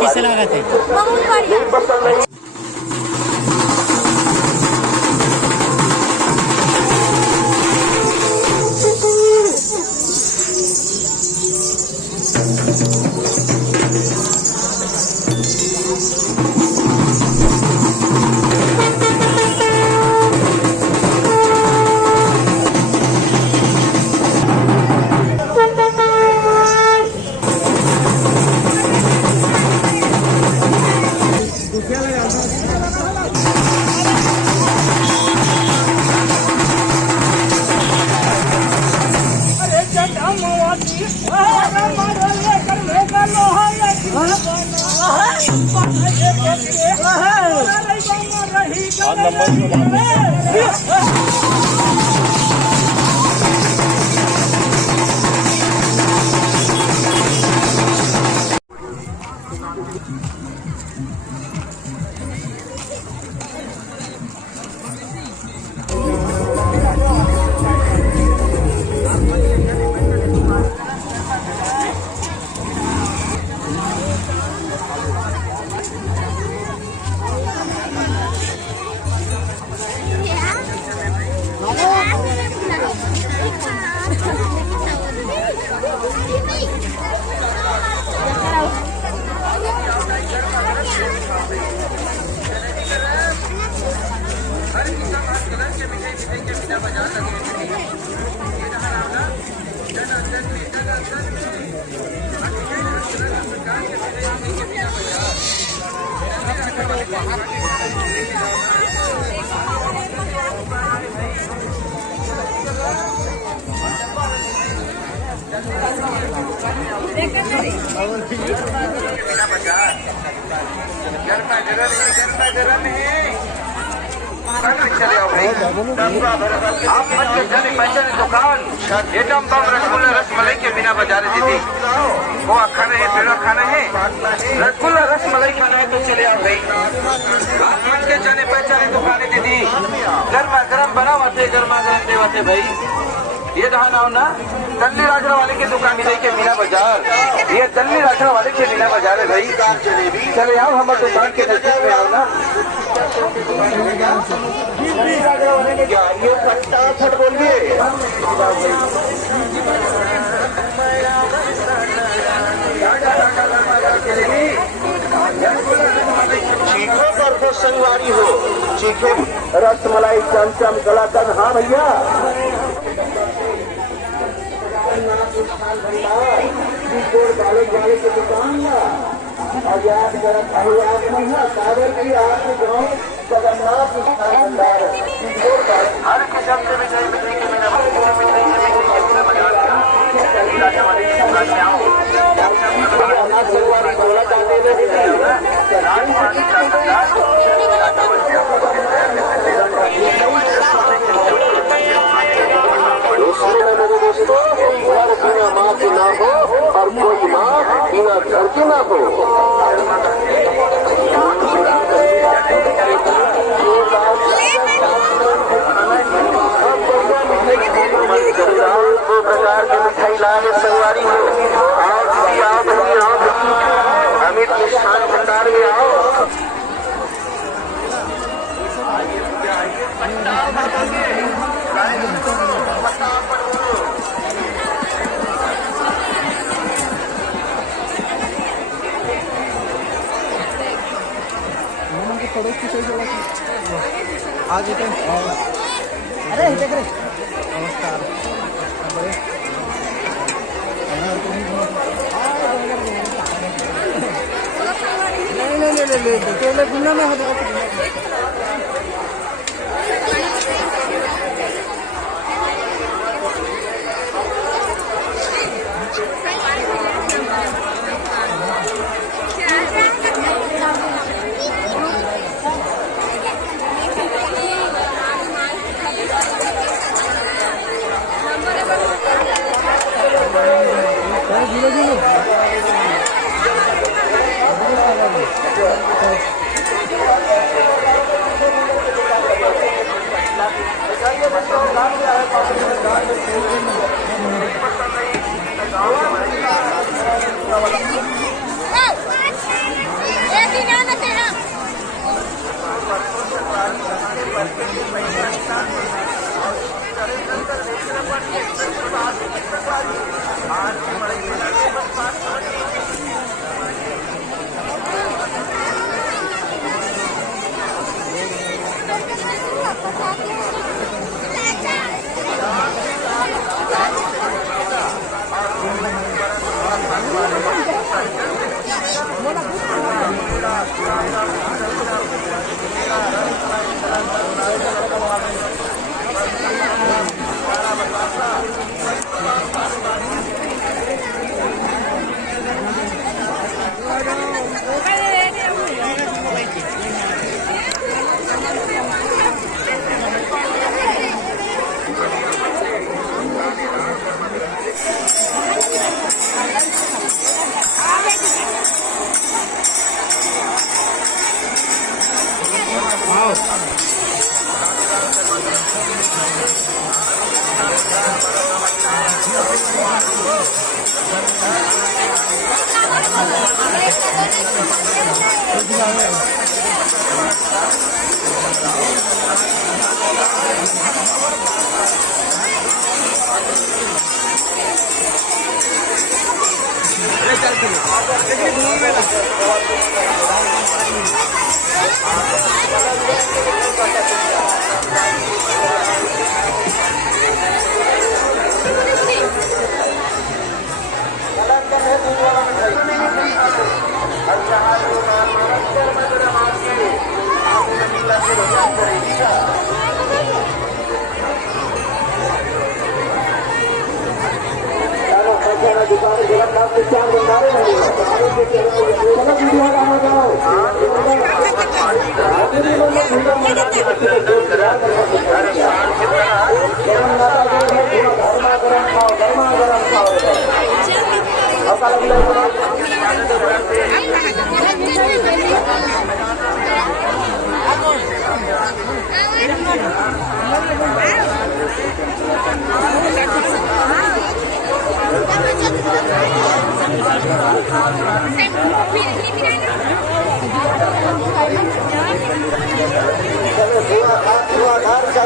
कैसे लगा थे? बहुत बढ़िया। आप जाने पहचाने दुकान एटम बम रसगुल्ला रसमलाई के बिना बाजार दीदी वो खाना है पेड़ा खाना है रसगुल्ला रसमलाई खाना है तो चले आओ भाई। आप के जाने पहचाने दुकान है दीदी गर्मा गर्म बनावाते गर्मा गर्म देवाते भाई। ये जहाँ आओ ना दल्ली राजरा वाले की दुकान है के मीना बाजार, ये दल्ली राजरा वाले के मीना बाजार है भाई। चले आओ हमारे दुकान के नजदीक में आओ ना। ये फटाफट बोलिए। चीखो बर्फो संगवारी हो, चीखो रसमलाई चमचम कलाकंद। हाँ भैया वाले की दुकान आजाद कागज की आपके गाँव जगन्नाथ भंडार हर किस्म से मिठाई मिठाई के बिना दोस्तों घर बिना माँ की ना हो और कोई माँ बिना घर की ना हो। दो प्रकार की मिठाई लाए संगवारी हो। आओ अमित मिष्ठान भंडार में आओ। पड़ोस की सही जगह आज अरे देख रहे नमस्कार ले गुना में हो Bye.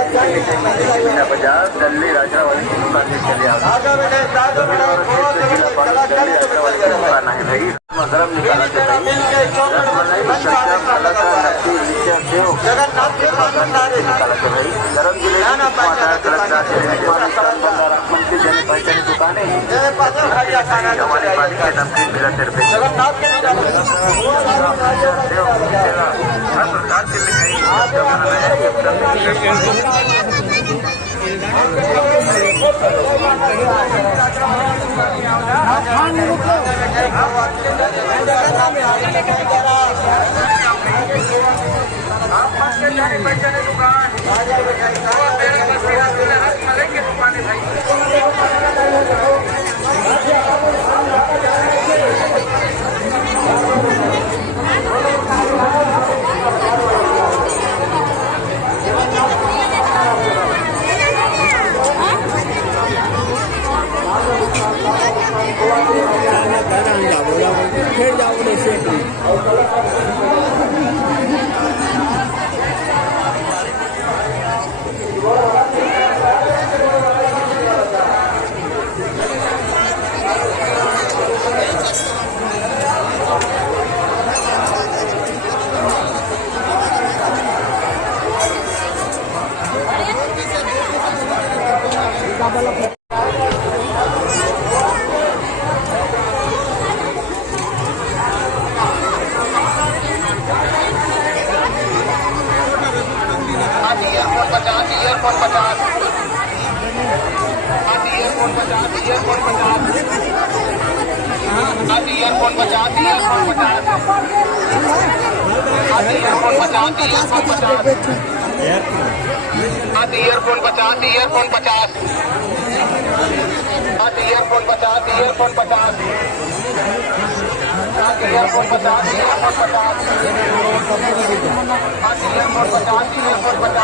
मीना बाजार दिल्ली राजा वाली की दुकान में चले आओ। दुकान है भाई गरम निकाला रसमलाई जगन्नाथ के निकाला भाई गरम जिले पहचानी दुकान है हमारे पानी के नमकीन मिला तेरे पे जगन्नाथ के हर प्रकार की पहचाने दुकान रसमलाई की दुकान है भाई। Earphone 50 earphone 50 earphone 50 earphone 50 earphone 50 earphone 50 earphone 50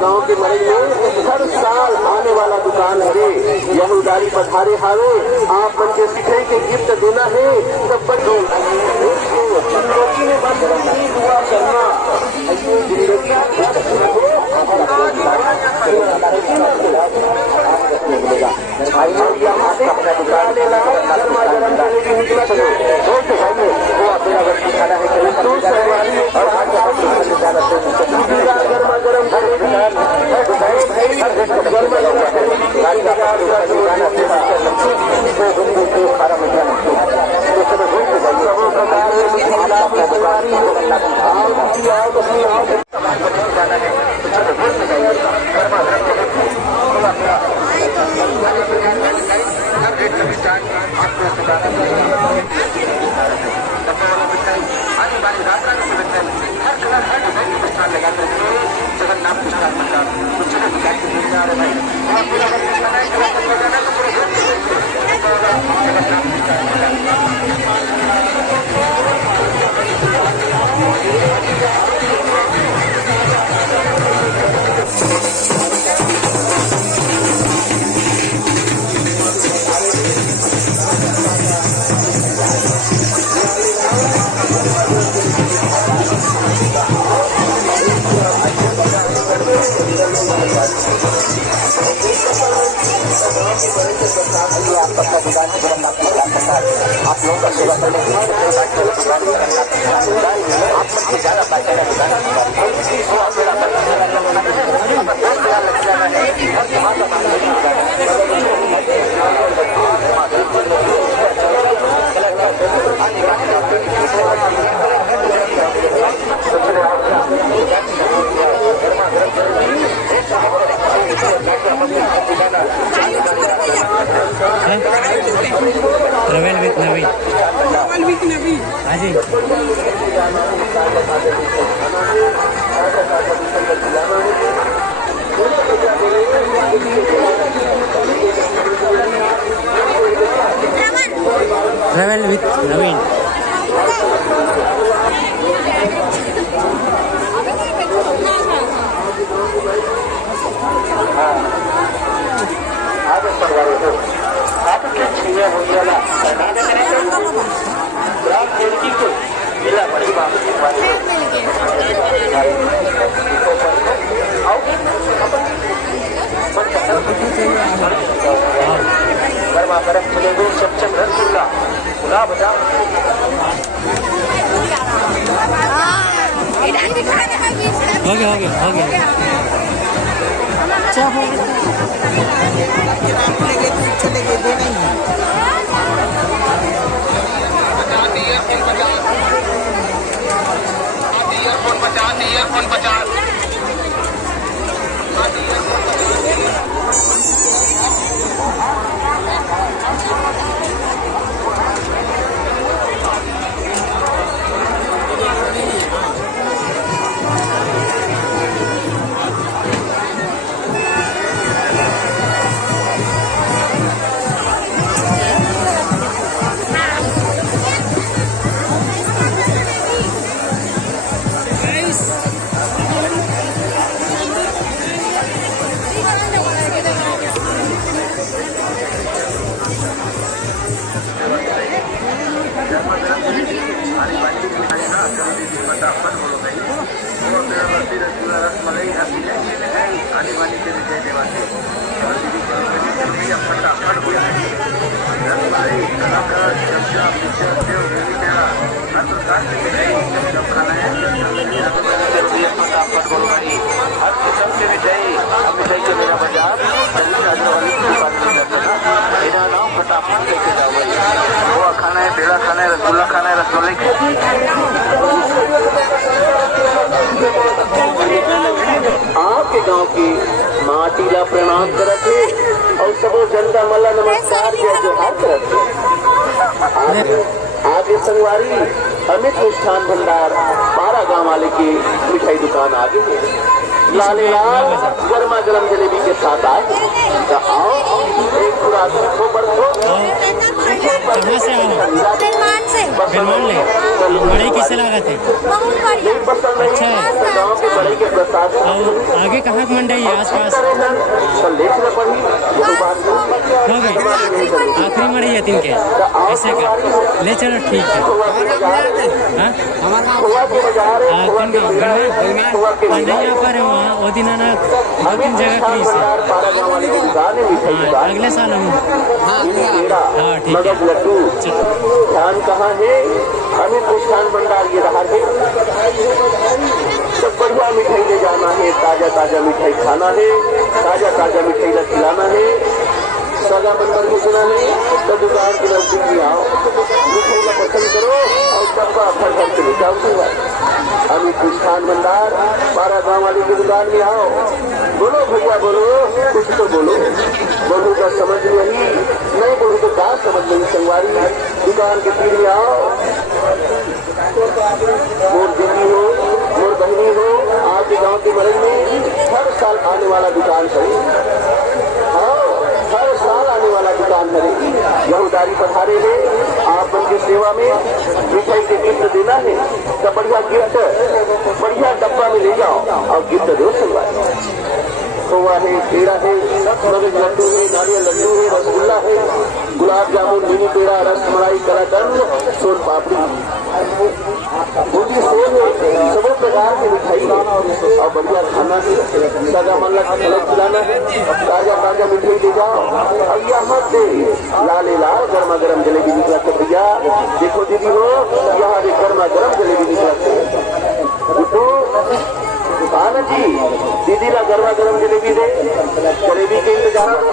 गांव के मरई में हर साल आने वाला दुकान है यह उदारी पधारे हावे आप मन के सीखे के गिफ्ट देना है सब बच्चों जिंदगी में बस दुआ करना गर्मा गर्म आप लोगों का सेवा करने के लिए ज्यादा ट्रेवल विथ नवीन हाँ जी ट्रेवल विथ नवीन आपके छुए होने ग्राम देवकी को जिला बड़ी गर्मा गर्म जलेबी चमचम रसगुल्ला गुलाब जामुन हो गया अच्छा हो चले गए दे नहीं खाना है, पेड़ा खाना है, रसगुल्ला खाना है, रसमलाई आपके गांव की माटीला प्रणाम करत है और सबो जनता मल्ला नमस्कार जय जोहार करत है। आगे संगवारी अमित मिष्ठान भंडार पारा गांव वाले की मिठाई दुकान आगे है। लाले लाल गर्मा गर्म जलेबी के साथ आए तो आओ एक पूरा कहाँ से आओ? बेलमान ले। बड़े किससे लागत है? अच्छा है। गाँव के बड़े के प्रसाद और आगे कहाँ की मंडई है आसपास? हो गई आखिरी मरई है तीन के ऐसे का ले चलो ठीक है। हाँ पंडैया पर है वहाँ वो दिन आना दो तीन जगह की से अगले साल हम हाँ ठीक है। ध्यान कहाँ है? अमित मिष्ठान भंडार ये रहा है। सब बढ़िया मिठाई ले जाना है, ताजा ताजा मिठाई खाना है, ताजा ताजा मिठाई खिलाना है। सगा बंदर घुसना है तो दुकान की नजदीक में आओ, मिठाई का पसंद करो और सबका फल फल के जाओ। अमित मिष्ठान भंडार पारा गाँव वाली की दुकान में आओ। बोलो भैया बोलो, कुछ तो बोलो। बोलू का समझ नहीं बोलू तो क्या समझ नहीं। संगवारी दुकान के तीर में आओ। मोर दीदी हो, मोर बहनी हो, आपके गांव के मरज में हर साल आने वाला दुकान करेगी। हर साल आने वाला दुकान करेगी। यह उदारी पधारे है आप उनकी सेवा में मिठाई के गिफ्ट देना है तो बढ़िया गिफ्ट बढ़िया डब्बा में ले जाओ और गिफ्ट दो। संगवारी खोवा है, पेड़ा है, मगज लड्डू है, नारियल लड्डू है, रसगुल्ला है, गुलाब जामुन, मिनी पेड़ा, रसमलाई, कलाकंद, सोन पापड़ी, बूंदी सेव है, सब प्रकार की मिठाई है और बढ़िया खाना है। सगा मल्ला खिलाना है, ताजा ताजा मिठाई ले जाओ। और यहाँ से लाले लाल गर्मा गर्म जलेबी निकला के भैया देखो दीदी हो, यहाँ भी गर्मा गर्म जलेबी निकला आनंद जी। दीदी का गर्मा गर्म जलेबी दे, जलेबी के इंतजार खाना है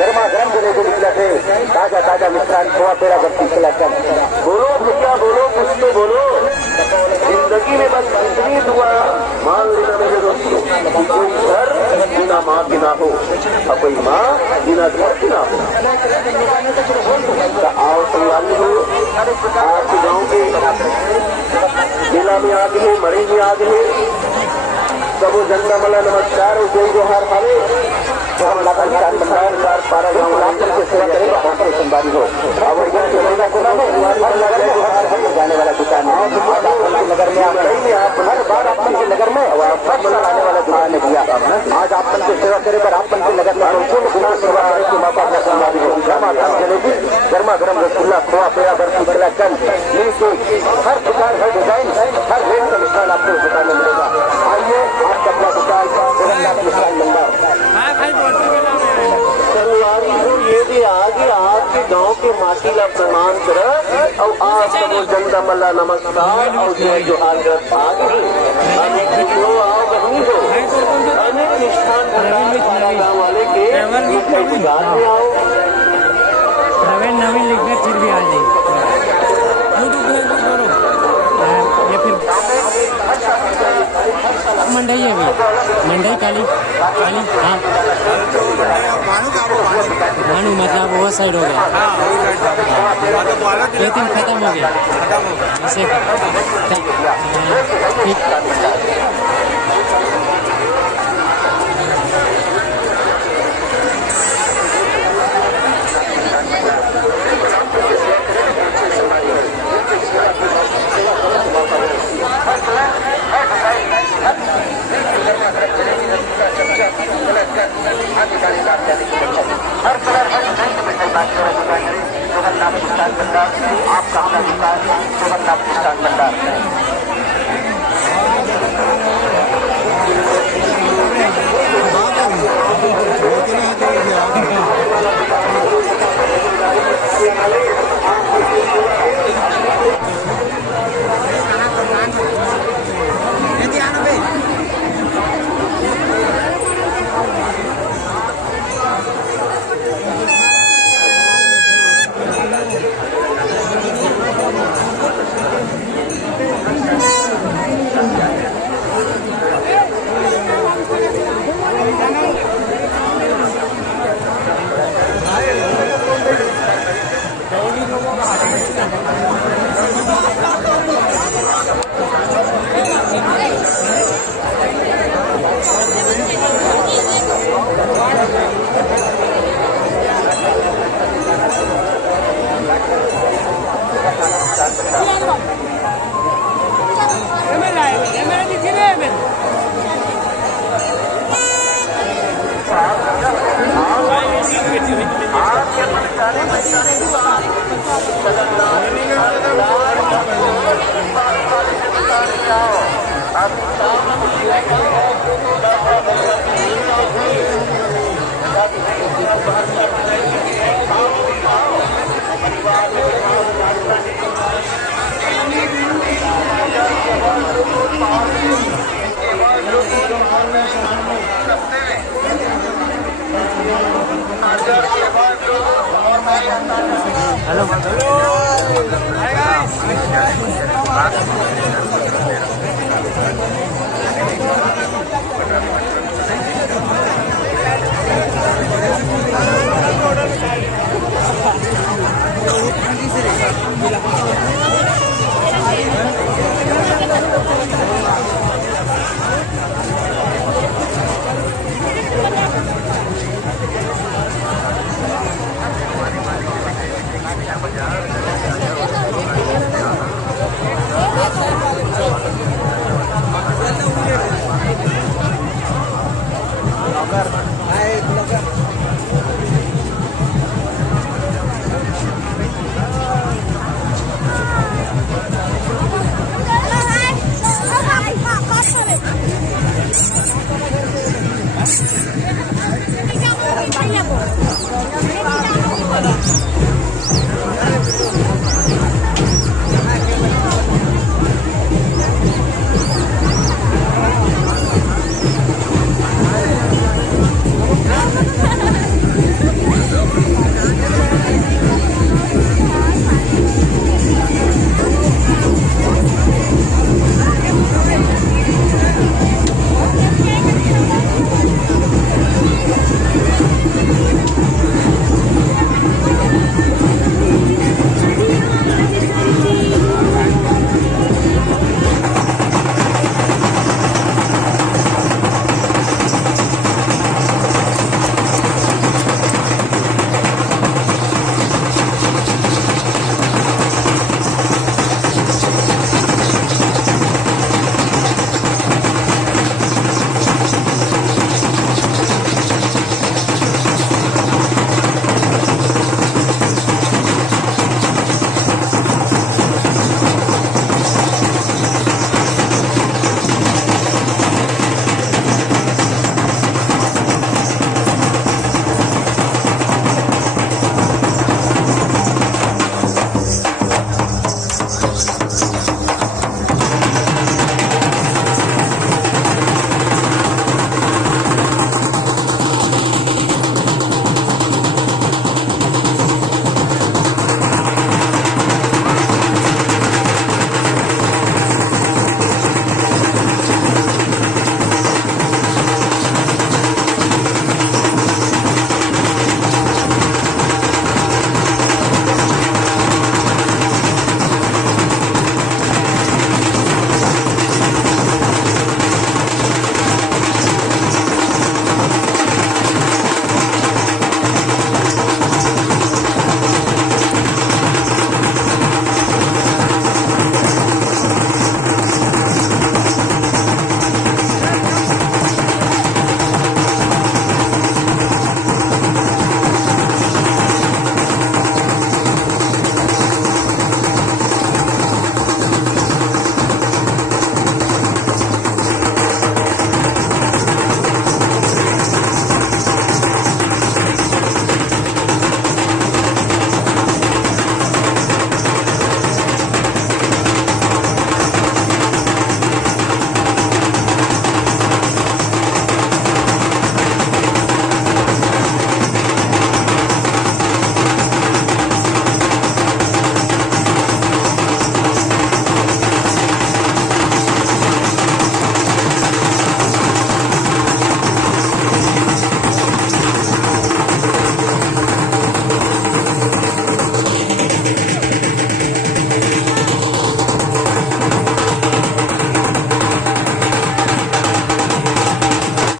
गर्मा गर्म जलेबी निकला थे, ताजा ताजा मिष्ठान खोआ पेड़ा बर्फी कलाकंद। बोलो भैया बोलो, कुछ तो बोलो। जिंदगी में बस इतनी दुआ मान लेना मेरे दोस्तों, कोई घर बिना माँ की ना हो और कोई माँ बिना घर की ना हो। आओ संगवारी हो, आपके गाँव के मेला में आ गए, मरी में आ गए, सबो जनता मला नमस्कार और जय जोहार हारे। पारा गाँव के सेवा करेगा संवारी हो। जाने वाला दुकान है नगर में, आप हर बार आपन के नगर में आने वाला दुकान है भैया। आज आपन की सेवा करे पर आपन के नगर में सेवा करे के मौका संवारी हो। जलेबी गर्मा रसगुल्ला खोआ पेड़ा बर्फी कलाकंद मिल्क हर प्रकार हर डिजाइन हर रेट का मिष्ठान आपको इस दुकान में मिलेगा। आइए आपका अपना दुकान जगन्नाथ मिष्ठान भंडार तलवारी हो ये भी आगे आपके गांव के माटी ला प्रणाम कर और आप सब जनता मल्ला नमस्कार और जो आग्रह आगे हो आओ बहनी हो अनेक मिष्ठान भंडार गाँव वाले के दुकान में आओ। नवीन लिख दे फिर भी आ जाए या फिर मंडई है भी मंडई काली काली हाँ भानु मतलब वो साइड हो गया लेकिन खत्म हो गया ऐसे हर कलर हर डिजाइन के मिठाई बात कर रहे हैं जगन्नाथ मिष्ठान भंडार आपका अपना दुकान जगन्नाथ मिष्ठान भंडार। Passa,